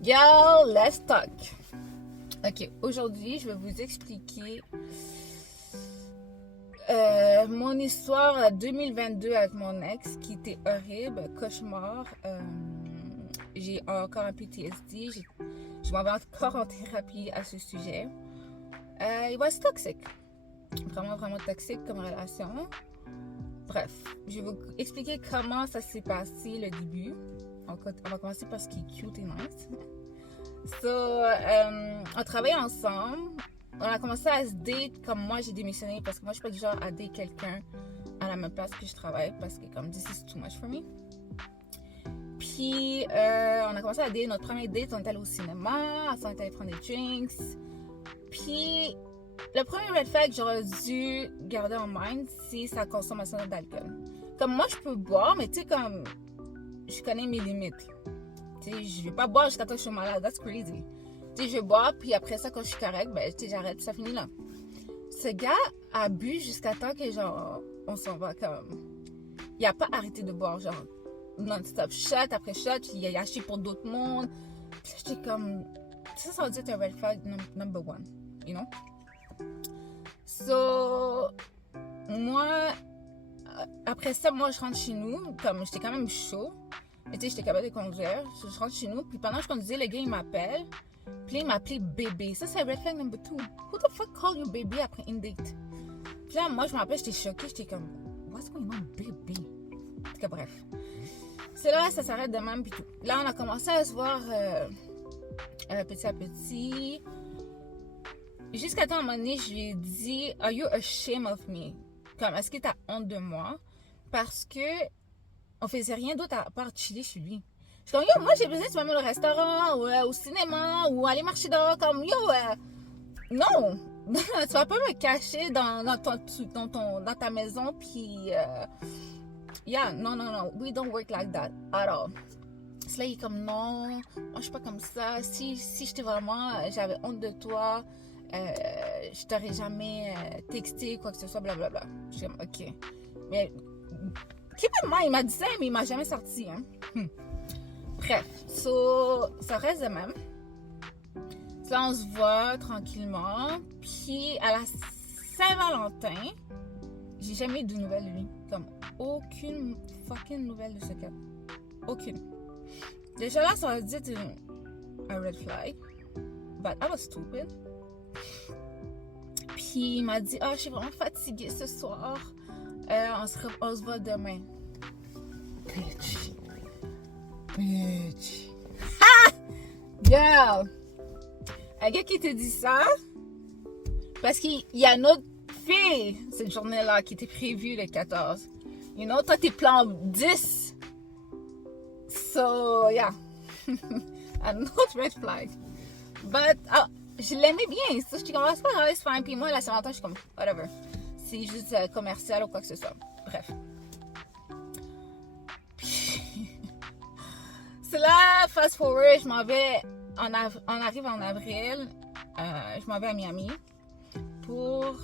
Girl, let's talk. Ok, aujourd'hui, je vais vous expliquer mon histoire 2022 avec mon ex qui était horrible, cauchemar. J'ai encore un PTSD. Je m'en vais encore en thérapie à ce sujet. It was toxic. Vraiment, vraiment toxique comme relation. Bref, je vais vous expliquer comment ça s'est passé le début. On va commencer par ce qui est cute et nice. On travaillait ensemble. On a commencé à se date comme moi j'ai démissionné parce que moi je suis pas du genre à date quelqu'un à la même place que je travaille parce que comme this is too much for me. Puis on a commencé à date. Notre premier date, on est allé au cinéma, on est allé prendre des drinks. Puis le premier red flag que j'aurais dû garder en mind, c'est sa consommation d'alcool. Comme moi je peux boire, mais tu sais comme je connais mes limites. Tu sais, je vais pas boire jusqu'à temps que je suis malade, that's crazy. Tu sais, je bois, puis après ça, quand je suis correcte, ben, tu sais, j'arrête, ça finit là. Ce gars a bu jusqu'à temps que, genre, on s'en va comme... Il a pas arrêté de boire, genre, non-stop, shot après shot, il a acheté pour d'autres mondes. Puis là, j'étais comme... Ça veut dire que c'est un red flag number one, you know? So, moi, après ça, moi, je rentre chez nous, comme, j'étais quand même chaud. Mais tu sais, j'étais capable de conduire. Je rentre chez nous, puis pendant que je conduisais, le gars, il m'appelle. Puis là, il m'a appelé bébé. Ça, c'est red flag number 2. Who the fuck call you baby après une date? Puis là, moi, je me rappelle, j'étais choquée. J'étais comme, what's going on, bébé? En tout cas, bref. C'est là, ça s'arrête de même, puis tout. Là, on a commencé à se voir petit à petit. Jusqu'à temps, à un moment donné, je lui ai dit, are you ashamed of me? Comme, est-ce que t'as honte de moi? Parce que on faisait rien d'autre à part chiller chez lui. Je suis comme, yo, moi j'ai besoin que tu m'amènes au restaurant, ou au cinéma, ou aller marcher dehors, comme, yo, non, tu vas pas me cacher dans ta maison, puis, yeah, non, we don't work like that, at all. C'est là, il est comme, non, moi je suis pas comme ça, si j'étais vraiment, j'avais honte de toi, je t'aurais jamais texté, quoi que ce soit, blablabla. Je suis comme, ok, mais... Keep in mind, il m'a dit ça, mais il m'a jamais sorti. Hein? Bref, ça reste de même. Là, on se voit tranquillement. Puis, à la Saint-Valentin, j'ai jamais eu de nouvelles de lui. Comme, aucune fucking nouvelle de ce gars. Aucune. Déjà là, ça va dire un red flag. But I was stupid. Puis, il m'a dit, je suis vraiment fatiguée ce soir. On se voit demain. Bitch. Ha! Girl! Un gars qui te dit ça, parce qu'il y a une autre fille cette journée-là qui était prévue le 14. You know, toi t'es plan 10. So, yeah. Un autre red flag. But, je l'aimais bien. So, je suis comme, c'est pas grave, c'est fine. Puis moi, la Saint-Valentin, je suis comme, whatever. C'est juste commercial ou quoi que ce soit. Bref. C'est là, fast forward, je m'en vais, on arrive en avril, je m'en vais à Miami pour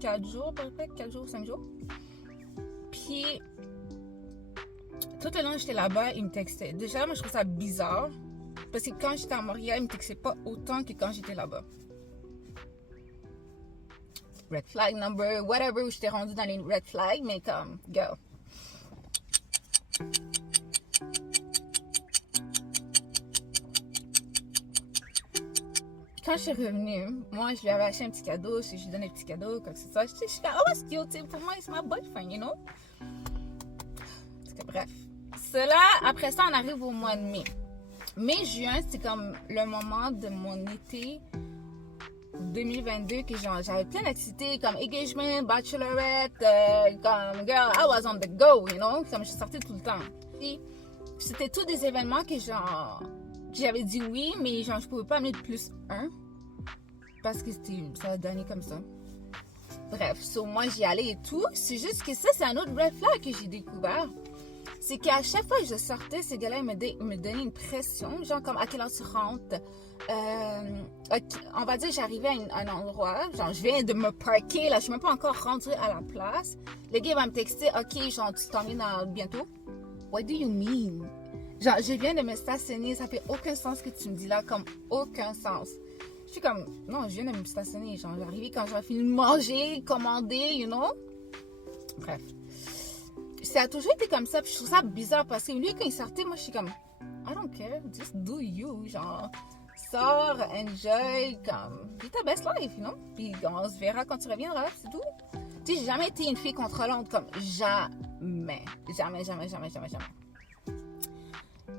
4 jours, à peu près, 4 jours, 5 jours. Puis, tout le long que j'étais là-bas, il me textait. Déjà, moi, je trouve ça bizarre, parce que quand j'étais à Montréal, il me textait pas autant que quand j'étais là-bas. Red flag number, whatever, où j'étais rendue dans les red flags, mais comme, girl. Quand je suis revenue, moi, je lui avais acheté un petit cadeau, je lui donnais un petit cadeau, quoi que ce soit. Je suis comme, oh, c'est cute, pour moi, c'est ma boyfriend, you know? Bref. Cela, après ça, on arrive au mois de mai. Mai-juin, c'est comme le moment de mon été 2022 que j'avais plein d'activités comme engagement, bachelorette, comme girl, I was on the go, you know, comme je sortais tout le temps. Et c'était tous des événements que j'avais dit oui, mais genre je pouvais pas amener de plus un parce que ça a donné comme ça. Bref, moi j'y allais et tout. C'est juste que ça, c'est un autre red flag que j'ai découvert. C'est qu'à chaque fois que je sortais, ces gars-là, ils me donnaient une pression, genre comme à quelle heure tu rentres. On va dire, j'arrivais à un endroit, genre je viens de me parker, là, je suis même pas encore rendue à la place. Le gars va me texter, ok, genre tu t'en viens bientôt. What do you mean? Genre, je viens de me stationner, ça fait aucun sens ce que tu me dis là, comme aucun sens. Je suis comme, non, je viens de me stationner. Genre, j'arrivais quand j'aurais fini de manger, commander, you know. Bref. Ça a toujours été comme ça, puis je trouve ça bizarre parce que lui, quand il sortait, moi, je suis comme, I don't care, just do you. Genre, sors, enjoy, comme, vis ta best life, you know. Puis on se verra quand tu reviendras, c'est tout. Tu sais, j'ai jamais été une fille contrôlante, comme, jamais. Jamais, jamais, jamais, jamais, jamais.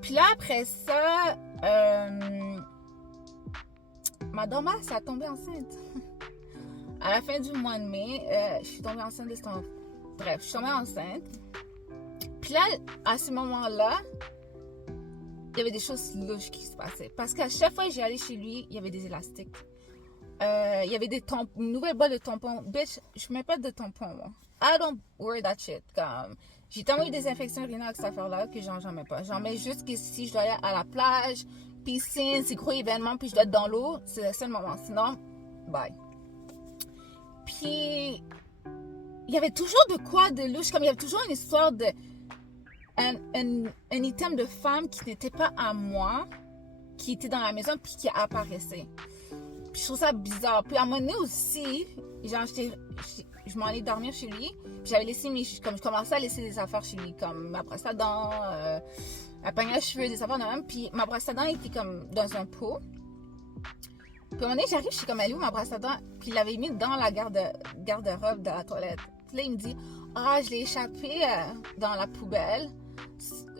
Puis là, après ça, ma dormasse a tombé enceinte. À la fin du mois de mai, je suis tombée enceinte de son... Bref, je suis tombée enceinte. Puis là, à ce moment-là, il y avait des choses louches qui se passaient. Parce qu'à chaque fois que j'allais chez lui, il y avait des élastiques. Il y avait des tampons, une nouvelle boîte de tampons. Bitch, je mets pas de tampons, moi. I don't wear that shit. Comme, j'ai tellement eu des infections urinaires avec cette affaire-là que j'en mets pas. J'en mets juste que si je dois aller à la plage, piscine, c'est gros événement, puis je dois être dans l'eau, c'est le seul moment. Sinon, bye. Puis, il y avait toujours de quoi de louche, comme il y avait toujours une histoire de... Un item de femme qui n'était pas à moi, qui était dans la maison, puis qui apparaissait. Puis je trouve ça bizarre. Puis à un moment donné aussi, genre, je m'en allais dormir chez lui, puis j'avais laissé comme je commençais à laisser des affaires chez lui, comme ma brosse à dents, la peigne à cheveux, des affaires de même, puis ma brosse à dents était comme dans un pot. Puis à un moment donné, j'arrive, je suis comme, elle est où ma brosse à dents? Puis il l'avait mis dans la garde-robe de la toilette. Puis là, il me dit, ah, je l'ai échappé dans la poubelle.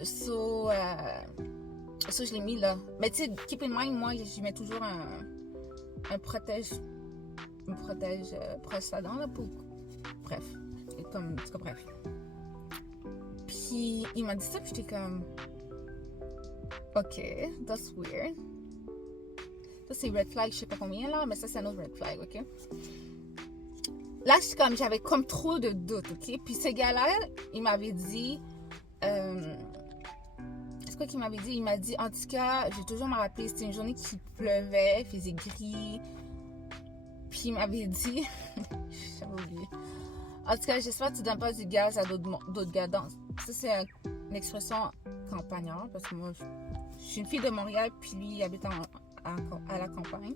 So, je l'ai mis là. Mais tu sais, keep in mind, moi, je mets toujours un protège brosse à dents là pour... Bref. Comme, en tout cas, bref. Puis, il m'a dit ça, puis j'étais comme... Ok, that's weird. Ça, c'est red flag, je sais pas combien là, mais ça, c'est un autre red flag, ok? Là, j'avais comme trop de doutes, ok? Puis ce gars-là, il m'avait dit... c'est quoi qu'il m'avait dit? Il m'a dit, en tout cas, j'ai toujours me rappelé, c'était une journée qui pleuvait, il faisait gris. Puis il m'avais dit... J'avais oublié. En tout cas, j'espère que tu donnes pas du gaz à d'autres gars. Ça, c'est une expression campagnarde, parce que moi, je suis une fille de Montréal, puis lui, il habite à la campagne.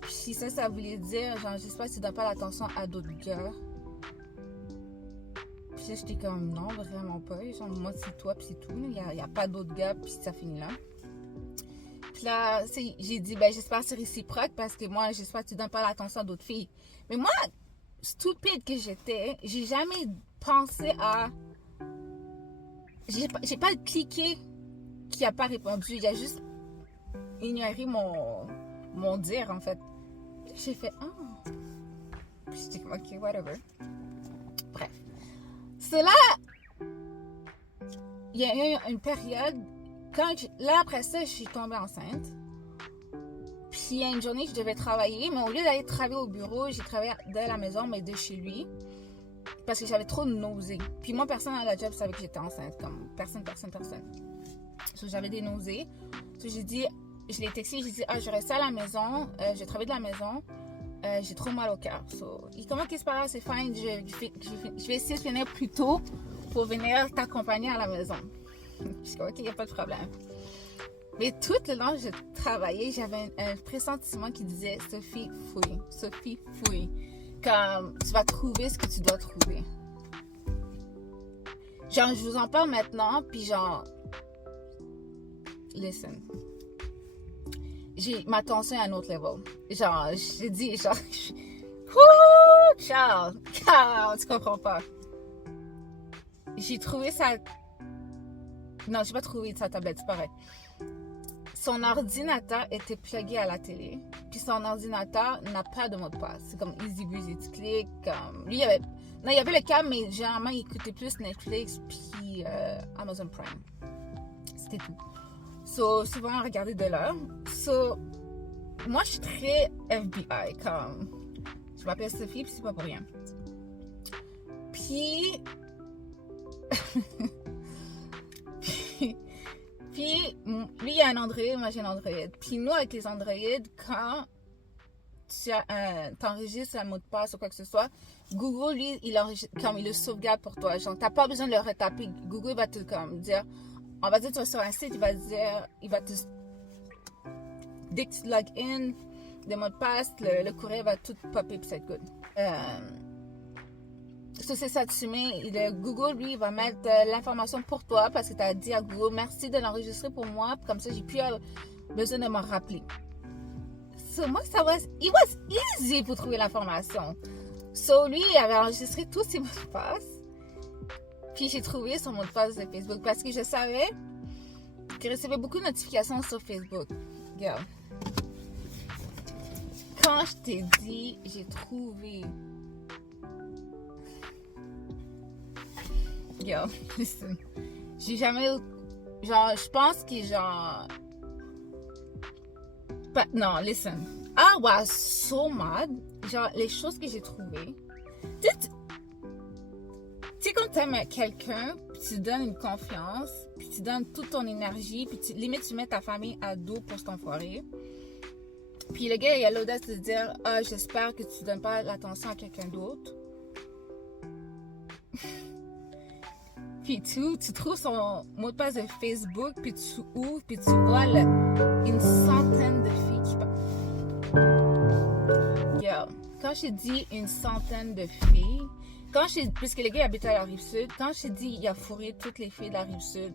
Puis ça voulait dire, genre, j'espère que tu donnes pas l'attention à d'autres gars. Puis là, j'étais comme, non, vraiment pas. Genre, moi, c'est toi, puis c'est tout. Il n'y a pas d'autres gars, puis ça finit là. Puis là, j'ai dit, ben, j'espère que c'est réciproque, parce que moi, j'espère que tu donnes pas l'attention à d'autres filles. Mais moi, stupide que j'étais, j'ai jamais pensé à... J'ai pas cliqué qui a pas répondu. Il a juste ignoré mon dire, en fait. J'ai fait, oh. Puis j'étais comme, ok, whatever. Bref. C'est là, il y a eu une période, là après ça, je suis tombée enceinte. Puis il y a une journée, je devais travailler, mais au lieu d'aller travailler au bureau, j'ai travaillé de la maison, mais de chez lui. Parce que j'avais trop de nausées. Puis moi, personne à la job savait que j'étais enceinte. Comme personne. So, j'avais des nausées. So, j'ai dit, je l'ai texté, j'ai dit, je reste à la maison, je travaille de la maison, j'ai trop mal au cœur. So, il comment qu'est-ce pas là, c'est fine, je vais essayer de finir plus tôt pour venir t'accompagner à la maison. Je suis comme, ok, il n'y a pas de problème. Mais tout le long, je travaillais, j'avais un pressentiment qui disait, Sophie, fouille. Comme, tu vas trouver ce que tu dois trouver. Genre, je vous en parle maintenant, puis genre, listen. Ma tension à un autre level. Genre, j'ai dit, genre, Charles, tu comprends pas. J'ai trouvé sa... Non, j'ai pas trouvé sa tablette, c'est pareil. Son ordinateur était plugué à la télé. Puis son ordinateur n'a pas de mot de passe. C'est comme easy breezy, tu cliques. Lui, il y avait le câble, mais généralement, il écoutait plus Netflix puis Amazon Prime. C'était tout. So, souvent, on regardait de l'heure. So, moi, je suis très FBI. Comme, je m'appelle Sophie, puis c'est pas pour rien. Puis... Puis, lui, il y a un Android, moi, j'ai un Android. Puis nous, avec les Android, quand tu t'enregistres un mot de passe ou quoi que ce soit, Google, lui, il le sauvegarde pour toi. Genre, t'as pas besoin de le retaper. Google va te dire, on va dire, tu vas sur un site, il va te, dès que tu log in, des mots de passe, le courriel va tout popper puis ça va être good. Ça, c'est ça, tu mets, Google, lui, il va mettre l'information pour toi parce que tu as dit à Google, merci de l'enregistrer pour moi, comme ça, j'ai plus besoin de m'en rappeler. So, moi, it was easy pour trouver l'information. So, lui, il avait enregistré tous ses mots de passe. Puis, j'ai trouvé son mot de passe de Facebook parce que je savais qu'il recevait beaucoup de notifications sur Facebook. Regarde. Quand je t'ai dit, j'ai trouvé. Regarde, listen. J'ai jamais. Genre, je pense que genre. Non, listen. I was so mad. Genre, les choses que j'ai trouvées. Tu sais, quand tu aimes quelqu'un, puis tu donnes une confiance, puis tu donnes toute ton énergie, puis limite, tu mets ta famille à dos pour t'enfoirer. Puis le gars, il a l'audace de dire, ah, j'espère que tu donnes pas l'attention à quelqu'un d'autre. Puis tu trouves son mot de passe de Facebook, puis tu ouvres, puis tu vois une centaine de filles qui parlent. Yo, quand je dis une centaine de filles, puisque le gars habite à la Rive-Sud, quand je dis il a fourré toutes les filles de la Rive-Sud,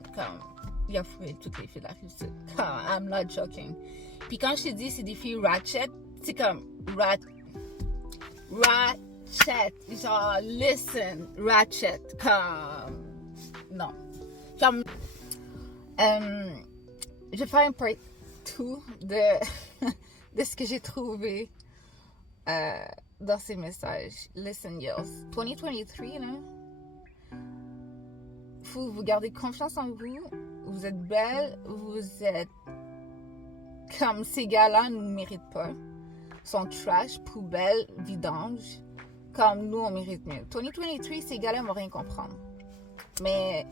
il a fourré toutes les filles de la Rive-Sud. I'm not joking. Puis quand je dis c'est des filles ratchet, c'est comme ratchet. Genre, listen, ratchet. Non. Comme, je vais faire un part 2 de ce que j'ai trouvé dans ces messages. Listen, girls. 2023, là. Faut vous garder confiance en vous. Vous êtes belles. Vous êtes comme ces gars-là ne nous méritent pas. Ils sont trash, poubelle, vidange. Comme nous, on mérite mieux. 2023, ces gars-là vont rien comprendre. Mais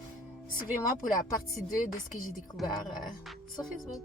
suivez-moi pour la partie 2 de ce que j'ai découvert sur Facebook.